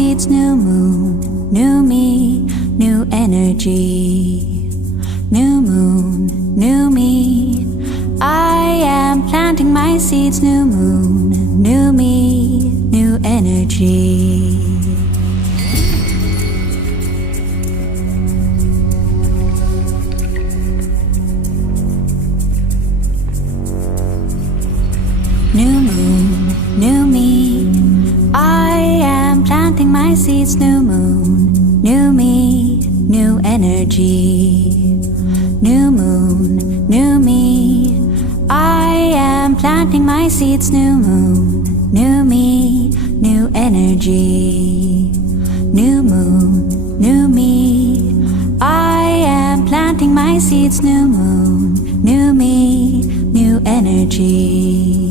It's new moon, new me, new energy. New moon, new me. I am planting my seeds. New moon, new me, new energy. New moon, new me. I am planting my seeds. New moon, new me, new energy. New moon, new me. I am planting my seeds. New moon, new me, new energy. New moon, new me. I am planting my seeds. New moon, new me, new energy.